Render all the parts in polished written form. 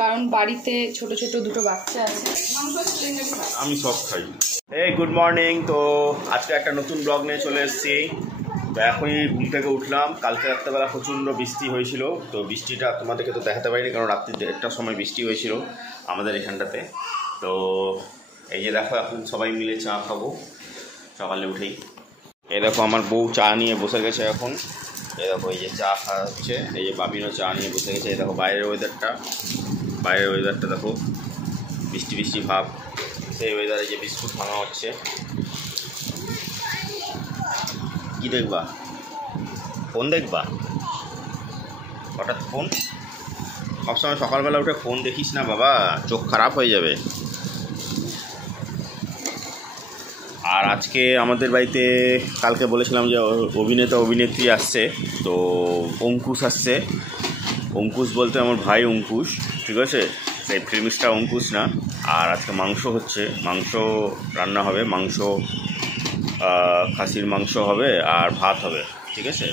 কারণ বাড়িতে ছোট ছোট দুটো বাচ্চা আছে। আমি সব খাই। এই গুড মর্নিং। তো আজকে একটা নতুন ব্লগ নিয়ে চলে এসেছি। তো এখনই ঘুম থেকে উঠলাম। কালকে রাত্রেবেলা প্রচণ্ড বৃষ্টি হয়েছিল। তো বৃষ্টিটা তোমাদেরকে তো দেখাতে পারিনি, কারণ রাত্রি 1টার সময় বৃষ্টি হয়েছিল আমাদের এখানটাতে। তো এই যে দেখো, এখন সবাই মিলে চা খাবো সকালে উঠেই। এই দেখো আমার বউ চা নিয়ে বসে গেছে এখন। এই দেখো এই যে চা খাওয়া হচ্ছে, এই যে বাবিনও চা নিয়ে বসে গেছে। এই দেখো বাইরের ওয়েদারটা দেখো, বৃষ্টি বৃষ্টি ভাব। সেই ওয়েদারে যে বিস্কুট ভাঙা হচ্ছে। কি দেখবা? ফোন দেখবা? হঠাৎ ফোন? সবসময় সকালবেলা উঠে ফোন দেখিস না বাবা, চোখ খারাপ হয়ে যাবে। আর আজকে আমাদের বাড়িতে কালকে বলেছিলাম যে অভিনেতা অভিনেত্রী আসছে। তো অঙ্কুশ আসছে। অঙ্কুশ বলতে আমার ভাই অঙ্কুশ, ঠিক আছে? এই ফিল্ম স্টার অঙ্কুশ না। আর আজকে মাংস হচ্ছে, মাংস রান্না হবে, মাংস খাসির মাংস হবে আর ভাত হবে, ঠিক আছে?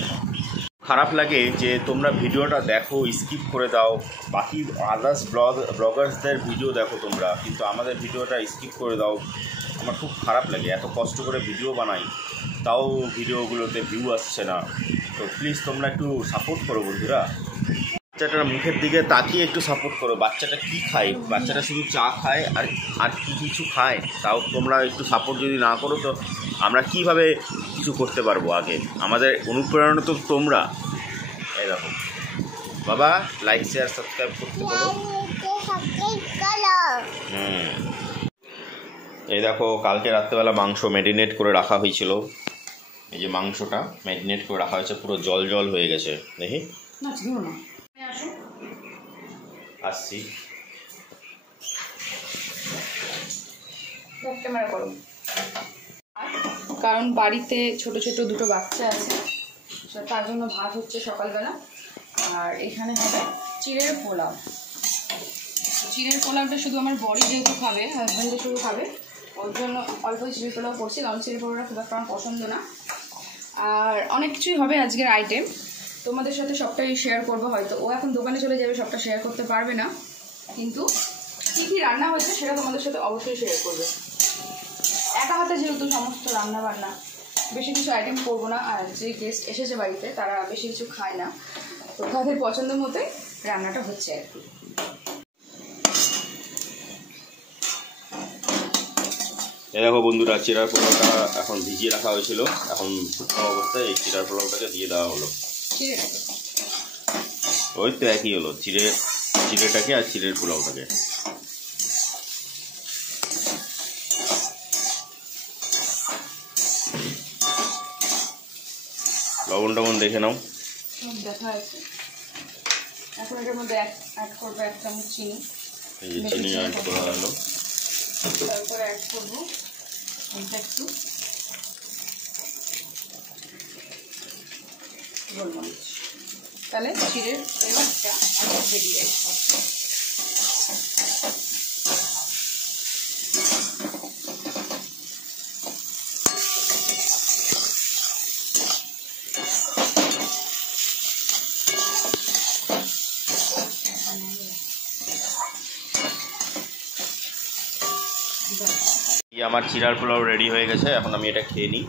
খারাপ লাগে যে তোমরা ভিডিওটা দেখো, স্কিপ করে দাও, বাকি আদার্স ব্লগার্সদের ভিডিও দেখো তোমরা, কিন্তু আমাদের ভিডিওটা স্কিপ করে দাও। আমার খুব খারাপ লাগে, এত কষ্ট করে ভিডিও বানাই তাও ভিডিওগুলোতে ভিউ আসছে না। তো প্লিজ তোমরা একটু সাপোর্ট করো বন্ধুরা। বাচ্চাটার মুখের দিকে তাকিয়ে একটু সাপোর্ট করো। বাচ্চাটা কি খায়? বাচ্চাটা শুধু চা খায় আর কি কিছু খায়? তাও তোমরা একটু সাপোর্ট যদি না করো তো আমরা কিভাবে কিছু করতে পারবো? আগে আমাদের অনুপ্রেরণা তো তোমরা। এই দেখো বাবা, লাইক শেয়ার সাবস্ক্রাইব করতে বলো। এই দেখো কালকে রাত্রেবেলা মাংস ম্যারিনেট করে রাখা হয়েছিল। এই যে মাংসটা ম্যারিনেট করে রাখা হয়েছে, পুরো জল জল হয়ে গেছে। দেখি আসছি। কারণ বাড়িতে ছোট ছোট দুটো বাচ্চা আছে, তার জন্য ভাত হচ্ছে সকালবেলা। আর এখানে হবে চিড়ের পোলাও। চিড়ের পোলাওটা শুধু আমার বড়ি যেহেতু খাবে, হাজব্যান্ডও শুধু খাবে, ওর জন্য অল্প চিড়ের পোলাও করছি, কারণ চিড়ের পোলাওটা খুব একটা আমার পছন্দ না। আর অনেক কিছুই হবে আজকের আইটেম, তোমাদের সাথে সবটাই শেয়ার করবো। হয়তো ও এখন দোকানে চলে যাবে, সবটা শেয়ার করতে পারবে না, কিন্তু কী কী রান্না হয়েছে সেটা তোমাদের সাথে অবশ্যই শেয়ার করবে। একা হাতে যেহেতু সমস্ত রান্না বান্না, বেশি কিছু আইটেম করবো না। আর যে গেস্ট এসেছে বাড়িতে তারা বেশি কিছু খায় না, তো তাদের পছন্দ মতোই রান্নাটা হচ্ছে আর কি। দেখো বন্ধুরা, চিড়ার পোলাওটা এখন ভিজিয়ে রাখা হয়েছিল, এখন শুকনো অবস্থায় এই চিড়ার পোলাওটাকে দিয়ে দেওয়া হলো। ওই তো একই হলো, চিড়েটাকে আর চিড়ের পোলাওটাকে। লবণ টবণ দেখে নাও। দেখা আছে। এখন এটার মধ্যে অ্যাড করবো 1 চামচ চিনি। এই যে চিনি অ্যাড করা হলো। তারপরে অ্যাড করবো একটু গোলমরিচ। তাহলে চিড়ের ফ্লেভারটা একদম বেরিয়ে আসবে। আমার চিড়ার পোলাও রেডি হয়ে গেছে, এখন আমি এটা খেয়ে নিই।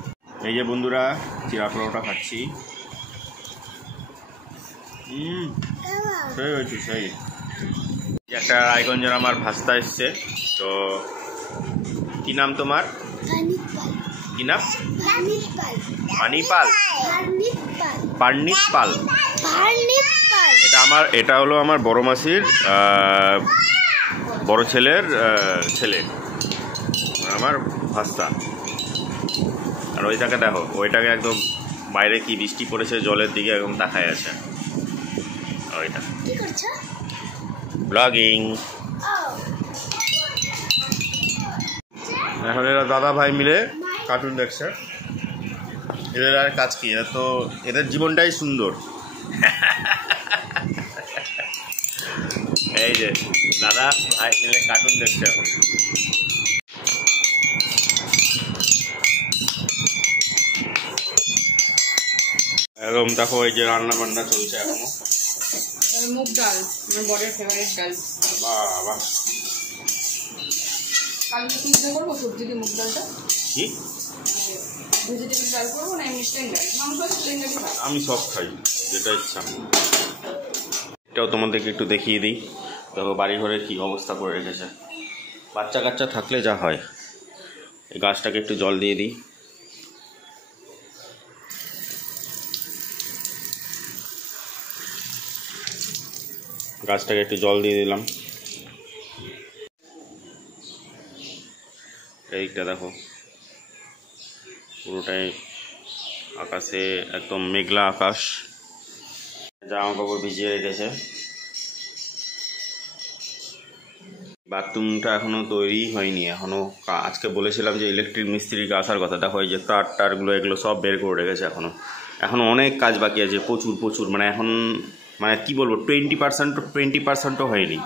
এই যে বন্ধুরা, চিড়ার পোলাওটা খাচ্ছি। সেই হয়েছে সেই। একটা রায়গঞ্জের আমার ভাস্তা এসছে। তো কি নাম তোমার? কি নাম? মানিপাল, পার্নিত পাল। এটা হলো আমার বড় মাসির বড় ছেলের ছেলে, আমার ভাস্তা। আর ওইটাকে দেখো, ওইটাকে একদম বাইরে কি বৃষ্টি পড়েছে, জলের দিকে একদম তাকায় আছে। ওইটা ব্লগিং। এখন এরা দাদা ভাই মিলে কার্টুন দেখছে। এদের আর কাজ কি, এরা তো এদের জীবনটাই সুন্দর। এই যে দাদা ভাই মিলে কার্টুন দেখছে এখন। একদম দেখো, এই যে রান্না বান্না চলছে এখনো। মুগ ডাল আমার বরের ফেভারিট ডাল। বাবা কালকে কি দিয়ে করবো? সবজি দিয়ে মুগ ডালটা কি ভেজিটেবল ডাল করবো না এমনি প্লেন ডাল? মাংস আছে প্লেন ডালই খাই। আমি সব খাই যেটা ইচ্ছা। এটাও তোমাদেরকে একটু দেখিয়ে দিই। দেখো বাড়ি ঘরের কী অবস্থা করে রেখেছে। বাচ্চা কাচ্চা থাকলে যা হয়। এই গাছটাকে একটু জল দিয়ে দিই। গাছটাকে একটু জল দিয়ে দিলাম। এইটা দেখো পুরোটাই আকাশে একদম মেঘলা আকাশ, জামা কাপড় ভিজিয়ে রেখেছে। বাথরুমটা এখনো তৈরি হয়নি, এখনো আজকে বলেছিলাম যে ইলেকট্রিক মিস্ত্রিকে আসার কথা। দেখো এই যে তারগুলো এগুলো সব বের করে রেখেছে। এখনো অনেক কাজ বাকি আছে, প্রচুর। মানে এখন মানে কি বলবো 20%ও হয়নি,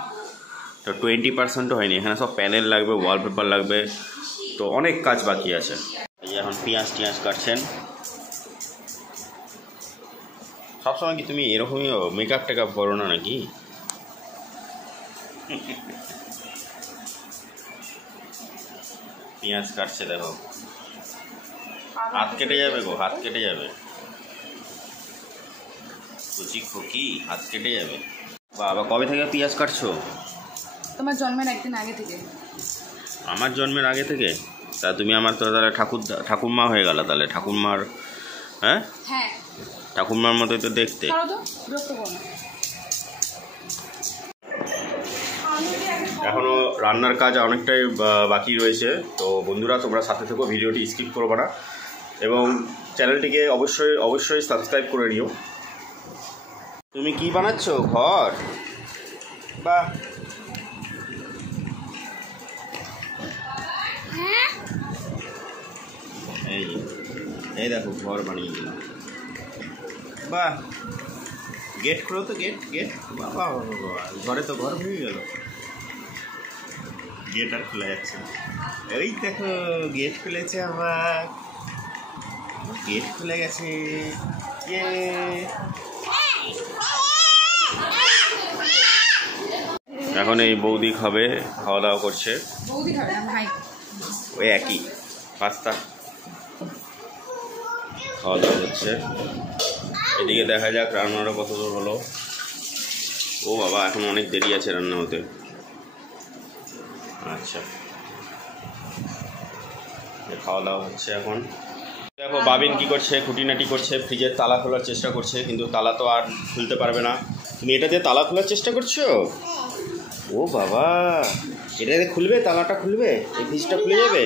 তো 20%ও হয়নি। এখানে সব প্যানেল লাগবে, ওয়ালপেপার লাগবে, তো অনেক কাজ বাকি আছে। এই যে এখন পেঁয়াজ কাটছেন। সবসময় কি তুমি এরকমই মেকআপ টেকআপ করো না নাকি? পেঁয়াজ কাটছে দেখো, হাত কেটে যাবে গো, হাত কেটে যাবে। কুচি খুকি হাত কেটে যাবে। বাবা কবে থেকে পেঁয়াজ কাটছো? তোমার জন্মের একদিন আগে থেকে। আমার জন্মের আগে থেকে? তা তুমি আমার তো তাহলে ঠাকুরমা হয়ে গেল তাহলে। ঠাকুরমার হ্যাঁ ঠাকুরমার মতোই তো দেখতে। এখনও রান্নার কাজ অনেকটাই বাকি রয়েছে। তো বন্ধুরা তোমরা সাথে থেকো, ভিডিওটি স্কিপ করবো না এবং চ্যানেলটিকে অবশ্যই সাবস্ক্রাইব করে নিও। তুমি কি বানাচ্ছ? ঘর? বাহ, এই দেখো ঘর বানিয়ে দিলাম। বাহ, গেট খুলো তো, গেট। বাবা ঘরে তো ঘর হয়ে গেল। গেট আর খোলা যাচ্ছে না। ওই দেখো গেট খুলেছে আবার, গেট খুলে গেছে। এখন এই বৌদি খাবে, খাওয়া দাওয়া করছে। ওই একই পাস্তা খাওয়া দাওয়া হচ্ছে। এদিকে দেখা যাক রান্নাটা কত দূর হলো। ও বাবা এখন অনেক দেরি আছে রান্না হতে। আচ্ছা খাওয়া দাওয়া হচ্ছে এখন। দেখো বাবিন কি করছে, খুঁটিনাটি করছে, ফ্রিজের তালা খোলার চেষ্টা করছে, কিন্তু তালা তো আর খুলতে পারবে না। তুমি এটাতে তালা খোলার চেষ্টা করছো? ও বাবা, এটাতে খুলবে? তালাটা খুলবে? এই ফ্রিজটা খুলে যাবে?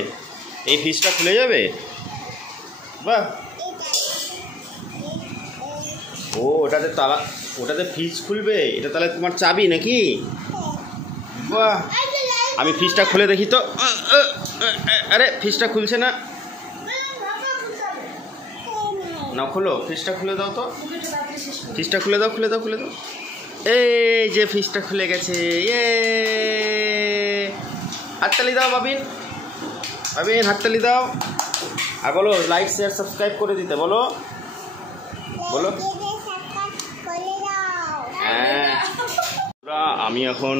এই ফ্রিজটা খুলে যাবে? বাহ, ও ওটাতে তালা, ওটাতে ফ্রিজ খুলবে। এটা তাহলে তোমার চাবি নাকি? বাহ, আমি ফ্রিজটা খুলে দেখি তো। আরে ফ্রিজটা খুলছে না। না খোলো, ফ্রিজটা খুলে দাও তো, ফ্রিজটা খুলে দাও। এই যে ফ্রিজটা খুলে গেছে। হাততালি দাও বাবিন, হাততালি দাও। আর বলো লাইক শেয়ার সাবস্ক্রাইব করে দিতে বলো। হ্যাঁ, আমি এখন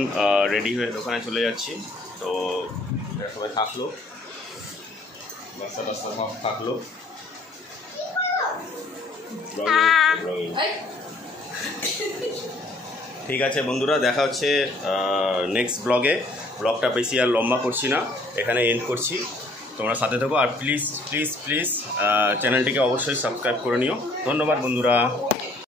রেডি হয়ে দোকানে চলে যাচ্ছি। তো সবাই থাকলো, বাচ্চা টাচ্চা সব থাকলো। ঠিক আছে বন্ধুরা, দেখা হচ্ছে নেক্সট ব্লগটা বেশি আর লম্বা করছি না, এখানে এন্ড করছি। তোমরা সাথে থাকো আর প্লিজ চ্যানেলটিকে অবশ্যই সাবস্ক্রাইব করে নিও। ধন্যবাদ বন্ধুরা।